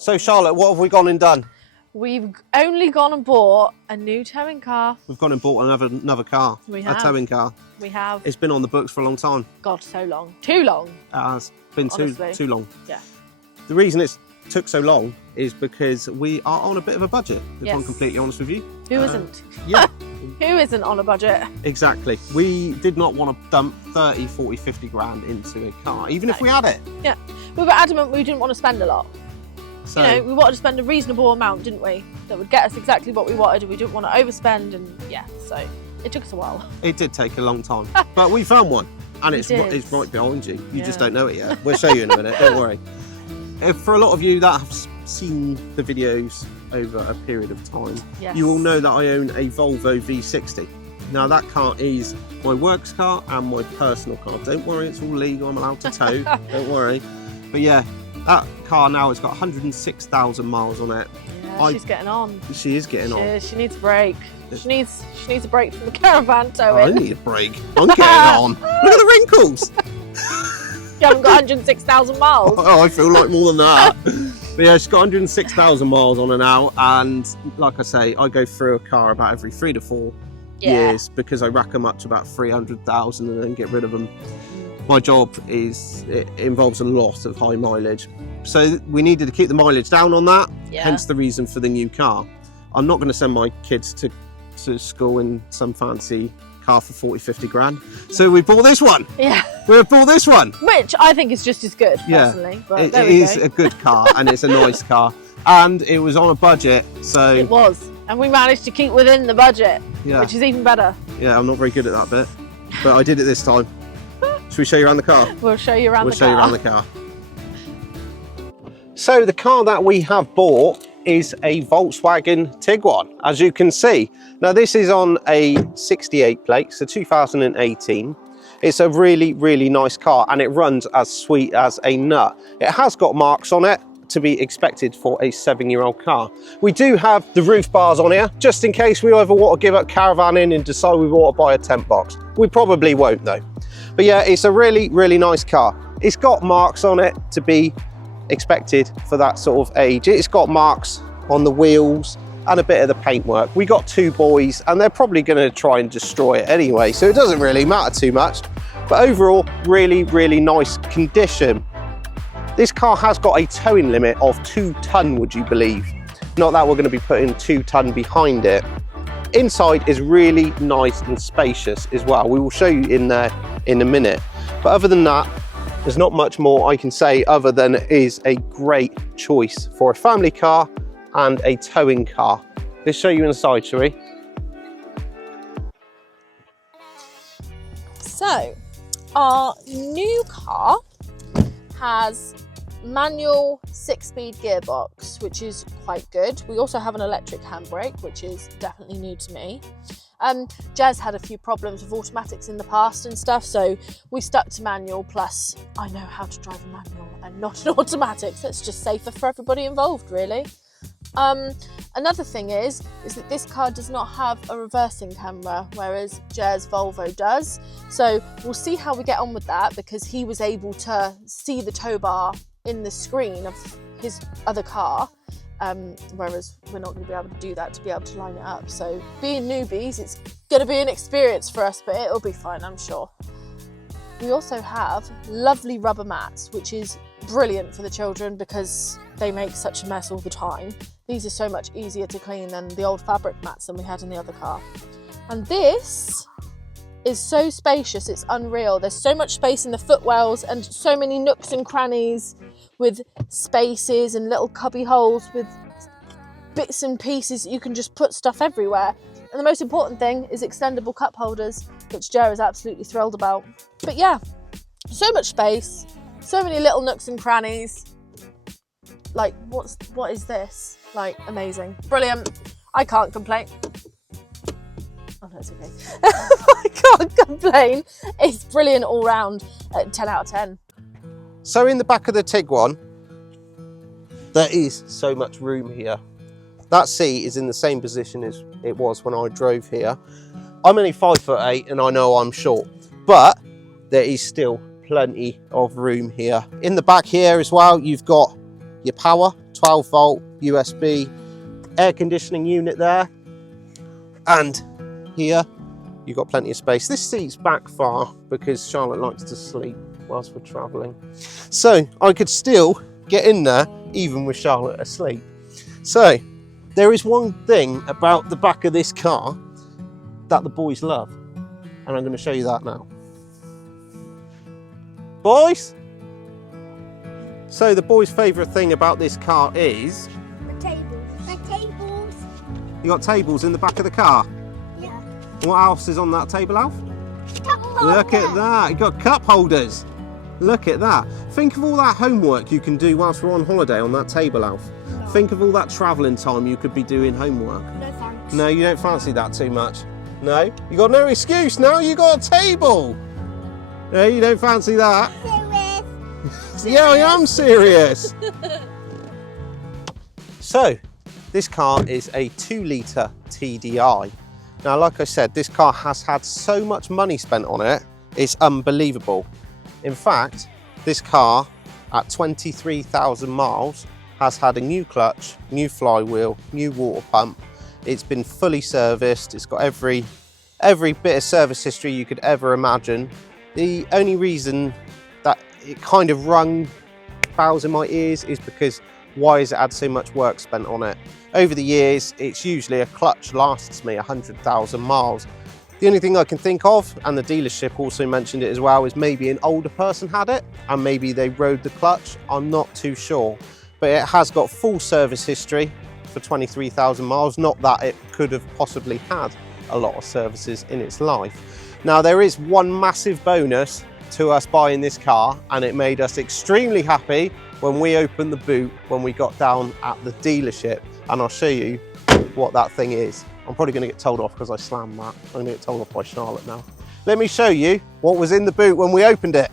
So Charlotte, what have we gone and done? We've only gone and bought a new towing car. We've gone and bought another car. We have. A towing car. We have. It's been on the books for a long time. God, so long. Too long. It has been too long. Yeah. The reason it took so long is because we are on a bit of a budget, if I'm completely honest with you. Who isn't? Yeah. Who isn't on a budget? Exactly. We did not want to dump 30, 40, 50 grand into a car, even if we had it. Yeah. We were adamant we didn't want to spend a lot. So, you know, we wanted to spend a reasonable amount, didn't we? That would get us exactly what we wanted, and we didn't want to overspend, and yeah, so it took us a while. It did take a long time, but we found one, and it's right behind you. You just don't know it yet. We'll show you in a minute, don't worry. For a lot of you that have seen the videos over a period of time, you will know that I own a Volvo V60. Now that car is my works car and my personal car. Don't worry, it's all legal, I'm allowed to tow, don't worry. But yeah, that car now has got 106,000 miles on it. Yeah, she's getting on. She is getting on. She needs a break. She needs a break from the caravan towing. I need a break. I'm getting on. Look at the wrinkles. You haven't got 106,000 miles. Oh, I feel like more than that. But yeah, she's got 106,000 miles on her now, and like I say, I go through a car about every 3 to 4 years because I rack them up to about 300,000 and then get rid of them. My job it involves a lot of high mileage, so we needed to keep the mileage down on that. Hence the reason for the new car. I'm not going to send my kids to school in some fancy car for 40, 50 grand. So we bought this one. Yeah. We bought this one. Which I think is just as good, personally. But it is a good car and it's a nice car. And it was on a budget, so... It was. And we managed to keep within the budget, which is even better. Yeah, I'm not very good at that bit, but I did it this time. Should we show you around the car? We'll show you around the car. We'll show you around the car. So the car that we have bought is a Volkswagen Tiguan, as you can see. Now this is on a 68 plate, so 2018. It's a really, really nice car and it runs as sweet as a nut. It has got marks on it, to be expected for a 7-year-old car. We do have the roof bars on here, just in case we ever want to give up caravanning and decide we want to buy a tent box. We probably won't though. But yeah, it's a really, really nice car. It's got marks on it to be expected for that sort of age. It's got marks on the wheels and a bit of the paintwork. We got 2 boys and they're probably going to try and destroy it anyway, so it doesn't really matter too much. But overall, really, really nice condition. This car has got a towing limit of 2 ton, would you believe? Not that we're going to be putting 2 ton behind it. Inside is really nice and spacious as well. We will show you in there in a minute. But other than that, there's not much more I can say other than it is a great choice for a family car and a towing car. Let's show you inside, shall we? So, our new car has manual 6-speed gearbox, which is quite good. We also have an electric handbrake, which is definitely new to me. Jez had a few problems with automatics in the past and stuff, so we stuck to manual, plus I know how to drive a manual and not an automatic, so it's just safer for everybody involved, really. Another thing is that this car does not have a reversing camera, whereas Jez Volvo does. So we'll see how we get on with that, because he was able to see the tow bar in the screen of his other car, whereas we're not going to be able to do that to be able to line it up. So being newbies, it's going to be an experience for us, but it'll be fine, I'm sure. We also have lovely rubber mats, which is brilliant for the children because they make such a mess all the time. These are so much easier to clean than the old fabric mats than we had in the other car. And this is so spacious, it's unreal. There's so much space in the footwells and so many nooks and crannies with spaces and little cubby holes with bits and pieces. You can just put stuff everywhere. And the most important thing is extendable cup holders, which Joe is absolutely thrilled about. But yeah, so much space, so many little nooks and crannies. Like, what is this? Like, amazing. Brilliant. I can't complain. Oh no, it's okay. I can't complain. It's brilliant all round. 10 out of 10. So in the back of the Tiguan, there is so much room here. That seat is in the same position as it was when I drove here. I'm only 5'8" and I know I'm short, but there is still plenty of room here. In the back here as well, you've got your power 12 volt USB air conditioning unit there. And here you've got plenty of space. This seat's back far because Charlotte likes to sleep whilst we're traveling. So I could still get in there even with Charlotte asleep. So there is one thing about the back of this car that the boys love, and I'm going to show you that now. Boys? So the boys' favourite thing about this car is... The tables. The tables. You got tables in the back of the car? Yeah. What else is on that table, Alf? Cup Look at holder. that, you got cup holders. Look at that. Think of all that homework you can do whilst we're on holiday on that table, Alf. No. Think of all that travelling time you could be doing homework. No thanks. No, you don't fancy that too much. No? You got no excuse now, you got a table. No, you don't fancy that. Serious. Yeah, I am serious. So, this car is a 2-litre TDI. Now, like I said, this car has had so much money spent on it, it's unbelievable. In fact, this car at 23,000 miles has had a new clutch, new flywheel, new water pump. It's been fully serviced. It's got every bit of service history you could ever imagine. The only reason that it kind of rung bells in my ears is because why has it had so much work spent on it? Over the years, it's usually a clutch lasts me 100,000 miles. The only thing I can think of, and the dealership also mentioned it as well, is maybe an older person had it and maybe they rode the clutch. I'm not too sure, but it has got full service history for 23,000 miles. Not that it could have possibly had a lot of services in its life. Now, there is one massive bonus to us buying this car, and it made us extremely happy when we opened the boot when we got down at the dealership, and I'll show you what that thing is. I'm probably going to get told off because I slammed that. I'm going to get told off by Charlotte now. Let me show you what was in the boot when we opened it.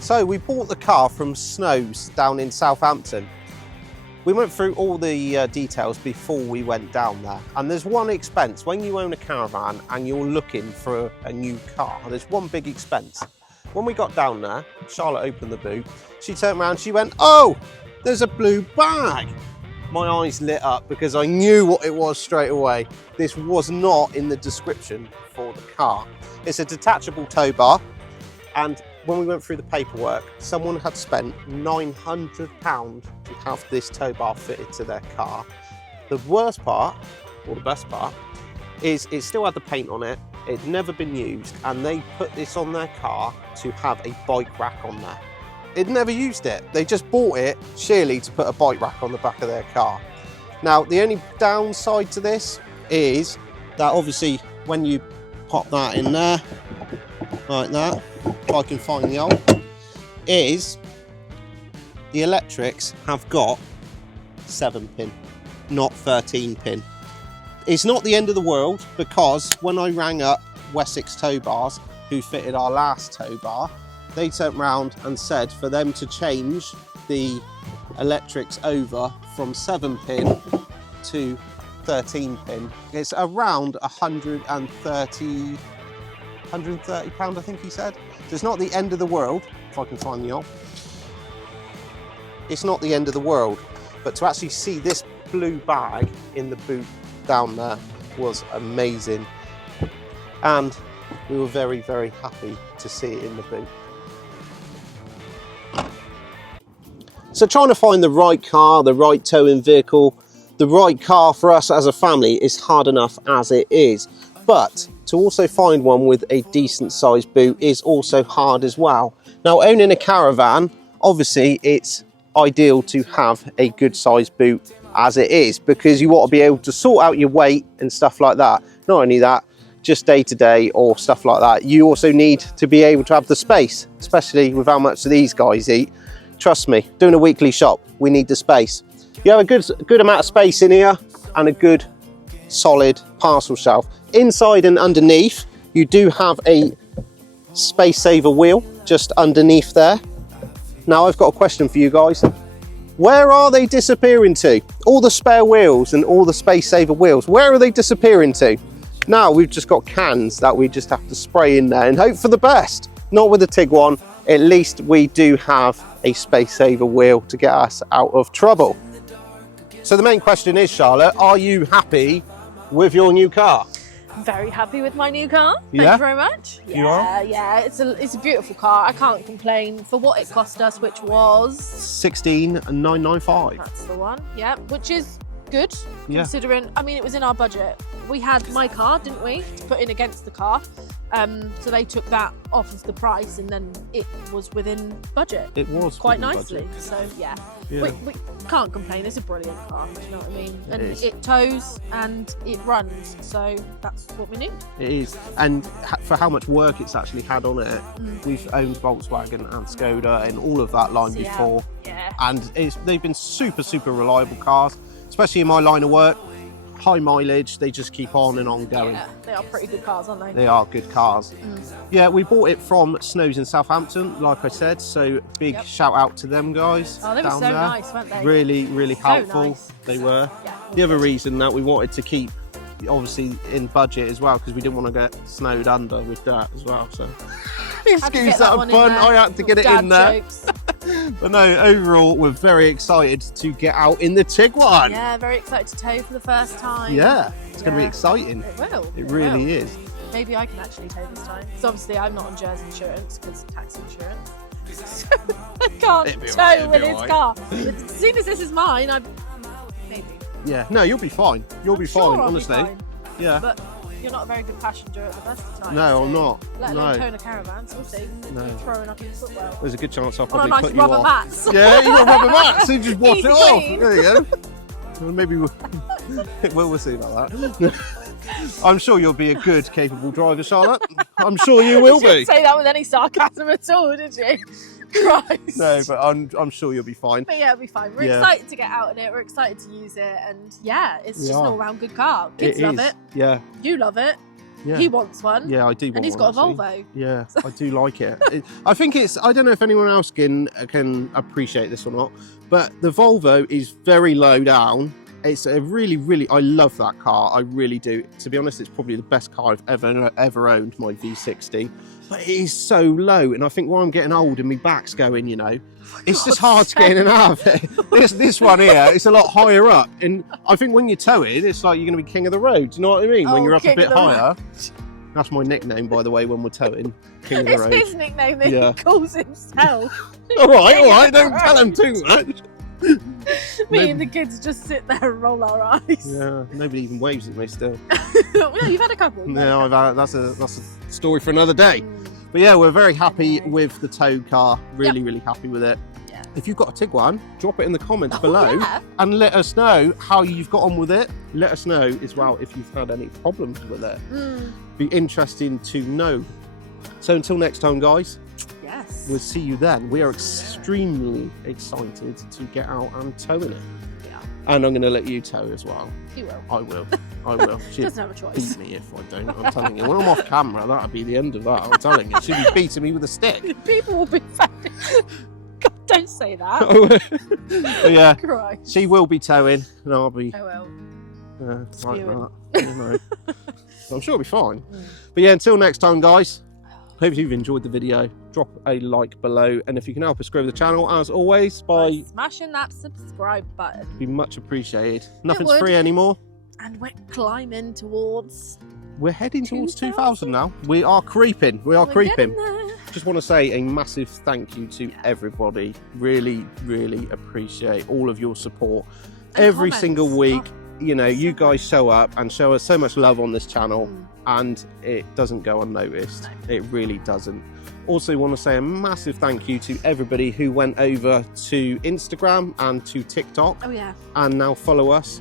So we bought the car from Snow's down in Southampton. We went through all the details before we went down there, and there's one expense when you own a caravan and you're looking for a new car. There's one big expense. When we got down there, Charlotte opened the boot. She turned around, she went, "Oh, there's a blue bag." My eyes lit up because I knew what it was straight away. This was not in the description for the car. It's a detachable tow bar, and when we went through the paperwork, someone had spent £900 to have this tow bar fitted to their car. The worst part, or the best part, is it still had the paint on it, it'd never been used, and they put this on their car to have a bike rack on there. They'd never used it. They just bought it sheerly to put a bike rack on the back of their car. Now, the only downside to this is that obviously when you pop that in there, like that, if I can find the hole, is the electrics have got 7-pin, not 13-pin. It's not the end of the world, because when I rang up Wessex Tow Bars, who fitted our last tow bar, they turned round and said for them to change the electrics over from 7-pin to 13-pin, it's around £130, I think he said. So it's not the end of the world, if I can find the hole. It's not the end of the world, but to actually see this blue bag in the boot down there was amazing. And we were very, very happy to see it in the boot. So trying to find the right car, the right towing vehicle, the right car for us as a family is hard enough as it is. But to also find one with a decent sized boot is also hard as well. Now, owning a caravan, obviously it's ideal to have a good sized boot as it is, because you want to be able to sort out your weight and stuff like that. Not only that, just day to day or stuff like that, you also need to be able to have the space, especially with how much these guys eat. Trust me, doing a weekly shop, we need the space. You have a good amount of space in here and a good solid parcel shelf. Inside and underneath, you do have a space saver wheel just underneath there. Now, I've got a question for you guys. Where are they disappearing to? All the spare wheels and all the space saver wheels, where are they disappearing to? Now we've just got cans that we just have to spray in there and hope for the best. Not with the Tiguan, at least we do have a space saver wheel to get us out of trouble. So the main question is, Charlotte, are you happy with your new car? Very happy with my new car. Yeah? Thank you very much. You are? Yeah, it's a beautiful car. I can't complain for what it cost us, which was 16,995. that's the one. Yeah, which is good Yeah. considering. I mean, it was in our budget. We had my car, didn't we, to put in against the car. So they took that off of the price, and then it was within budget. It was quite within nicely. budget. So yeah. Yeah. We can't complain. It's a brilliant car. Do you know what I mean? And is. it tows and it runs. So that's what we need. It is, and for how much work it's actually had on it, we've owned Volkswagen and Skoda and all of that line So, yeah. before, Yeah. and they've been super reliable cars, especially in my line of work. High mileage, they just keep on and on going. Yeah, they are pretty good cars, aren't they? They are good cars. Yeah, we bought it from Snows in Southampton, like I said, so big Yep. shout out to them guys. Oh, they were down so there. nice, weren't they? Really So helpful. nice. They were. Yeah. The other reason that we wanted to keep, obviously, in budget as well, because we didn't want to get snowed under with that as well. So, Had to excuse get that one in fun. there. I had to get it Dad in there. jokes. But no, overall, we're very excited to get out in the Tiguan. Yeah, very excited to tow for the first time. Yeah, it's going to be Yeah. exciting. It will. It really will. is. Maybe I can actually tow this time. Because obviously I'm not on Jersey insurance because tax insurance. So I can't It'd be tow alright, it'd with be his alright. car. But as soon as this is mine, maybe. Yeah, no, you'll be fine. You'll I'm be sure fine, I'll be honestly. fine. Yeah. But you're not a very good passenger at the best of times. No, I'm so not. Let alone No. towing a caravan, so we'll see. No. Throwing up in footwell. There's a good chance I'll On a probably nice put you rubber off. mats. Yeah, you got rubber mats, so you just wash Easy it off. clean. There you go. Well, maybe we'll see about that. I'm sure you'll be a good, capable driver, Charlotte. I'm sure you will You didn't be. say that with any sarcasm at all, did you? Christ. No, but I'm sure you'll be fine. But yeah, it'll be fine. We're Yeah. excited to get out in it. We're excited to use it, and yeah, it's We just an are. all-round good car. Kids love is. it. Yeah, You love it. yeah. He wants one. Yeah, I do want And he's one, got a actually. Volvo. Yeah, I do like it. I think it's, I don't know if anyone else can appreciate this or not, but the Volvo is very low down. It's a really, I love that car. I really do. To be honest, it's probably the best car I've ever owned, my V60. But it is so low, and I think while I'm getting old and my back's going, you know, it's just hard to get in and out of it. This one here, it's a lot higher up, and I think when you tow it, it's like you're going to be king of the road. Do you know what I mean? When Oh, you're up a king bit of the road. higher. That's my nickname, by the way, when we're towing. King of the It's road. his nickname that Yeah. he calls himself. All right, don't tell him too much. Me and the kids just sit there and roll our eyes. Yeah, nobody even waves at me still. Well, you've had a couple. No, that's a story for another day. But yeah, we're very happy with the tow car. Really happy with it. Yeah. If you've got a Tiguan, drop it in the comments below yeah. and let us know how you've got on with it. Let us know as well if you've had any problems with it. Be interesting to know. So until next time, guys, Yes. we'll see you then. We are extremely excited to get out and tow in it. Yeah. And I'm going to let you tow as well. He will. I will. I will. She'd Doesn't have a choice. beat me if I don't. I'm telling you. When I'm off camera, that'll be the end of that. I'm telling you. She'd be beating me with a stick. People will be offended. God, don't say that. But yeah, Christ. she will be towing, and I'll be I will. like Spewing. that. You know. I'm sure it'll be fine. But yeah, until next time, guys. Hope you've enjoyed the video. Drop a like below, and if you can help us grow the channel, as always, by Smashing that subscribe button. be much appreciated. Nothing's would. free anymore. And we're climbing towards. We're heading towards 2000. 2000 now. We are creeping. We are We're creeping. getting there. Just want to say a massive thank you to everybody. Really appreciate all of your support. And Every comments. single week, Oh, you know, you guys show up and show us so much love on this channel, Mm. and it doesn't go unnoticed. It really doesn't. Also want to say a massive thank you to everybody who went over to Instagram and to TikTok Oh yeah. and now follow us.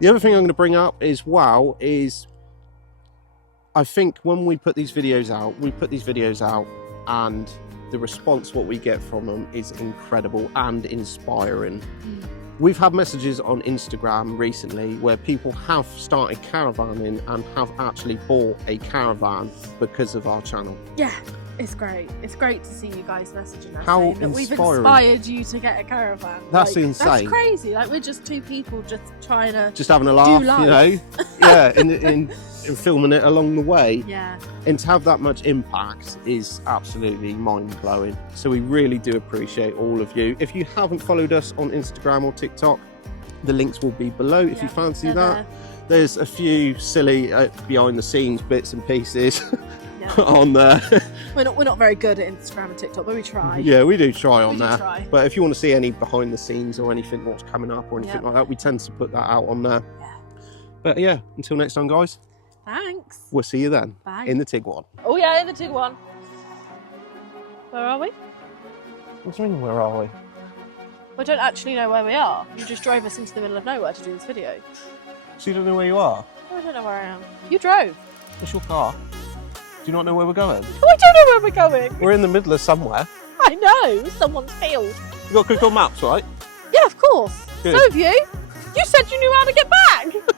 The other thing I'm going to bring up as well is I think when we put these videos out, and the response what we get from them is incredible and inspiring. We've had messages on Instagram recently where people have started caravanning and have actually bought a caravan because of our channel. Yeah. It's great. It's great to see you guys messaging us How saying that we've inspiring. inspired you to get a caravan. That's Like, insane. That's crazy. Like we're just two people just trying to. Just having a laugh, you know. life. Yeah, in filming it along the way. Yeah. And to have that much impact is absolutely mind-blowing. So we really do appreciate all of you. If you haven't followed us on Instagram or TikTok, the links will be below if you fancy they're that. There's a few silly behind-the-scenes bits and pieces Yeah. on there. We're not very good at Instagram and TikTok, but we try. Yeah, we do try on We do there. try. But if you want to see any behind-the-scenes or anything what's coming up or anything like that, we tend to put that out on there. Yeah. But yeah, until next time, guys, Thanks. we'll see you then Bye. in the Tiguan. Oh yeah, in the Tiguan. Where are we? What's wrong? Where are we? I don't actually know where we are. You just drove us into the middle of nowhere to do this video. So you don't know where you are? I don't know where I am. You drove. What's your car? Do you not know where we're going? Oh, I don't know where we're going. We're in the middle of somewhere. I know. Someone's field. You got Google Maps, right? Yeah, of course. Good. So have you. You said you knew how to get back.